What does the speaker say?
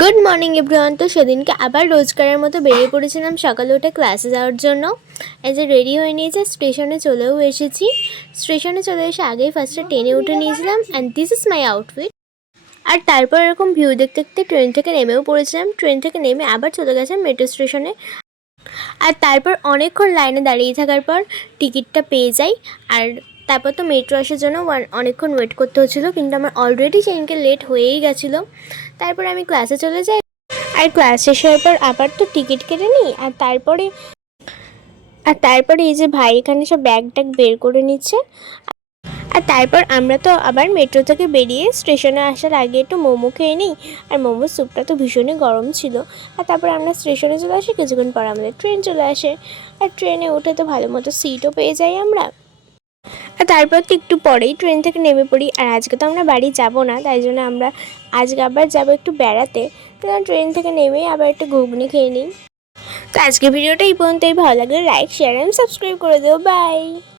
Good morning everyone. তো সেদিনকে আবার রোজকারের মতো বেরিয়ে পড়েছিলাম সকালে উঠে ক্লাসে যাওয়ার জন্য। এই যে রেডি হয়ে নিয়েছে, স্টেশনে চলেও এসেছি। স্টেশনে চলে এসে আগেই ফার্স্টে ট্রেনে উঠে নিয়েছিলাম and this is my outfit. আর তারপর এরকম ভিউ দেখতে দেখতে ট্রেন থেকে নেমেও পড়েছিলাম। ট্রেন থেকে নেমে আবার চলে গেছিলাম মেট্রো স্টেশনে। আর তারপর অনেকক্ষণ লাইনে দাঁড়িয়ে থাকার পর টিকিটটা পেয়ে যাই। আর তারপর তো মেট্রো আসার জন্য অনেকক্ষণ ওয়েট করতে হচ্ছিলো, কিন্তু আমার অলরেডি সেদিনকে লেট হয়েই গেছিলো। তারপর আমি ক্লাসে চলে যাই। আর ক্লাস শেষ হওয়ার পর আবার তো টিকিট কেটে নিই। আর তারপরে এই যে ভাই এখানে সব ব্যাগ ট্যাগ বের করে নিচ্ছে। আর তারপর আমরা তো আবার মেট্রো থেকে বেরিয়ে স্টেশনে আসার আগে একটু মোমো খেয়ে নিই। আর মোমোর স্যুপটা তো ভীষণই গরম ছিল। আর তারপর আমরা স্টেশনে চলে আসি, কিছুক্ষণ পর আমাদের ট্রেন চলে আসে। আর ট্রেনে উঠে তো ভালো মতো সিটও পেয়ে যাই আমরা। আর তারপর তো একটু পরেই ট্রেন থেকে নেমে পড়ি। আর আজকে তো আমরা বাড়ি যাব না, তাই জন্য আমরা আজকে আবার যাব একটু বেড়াতে। তো ট্রেন থেকে নেমেই আবার একটু ঘুগনি খেয়ে নিই। তো আজকে ভিডিওটা এই পর্যন্তই। ভালো লাগলে লাইক, শেয়ার অ্যান্ড সাবস্ক্রাইব করে দিও। বাই।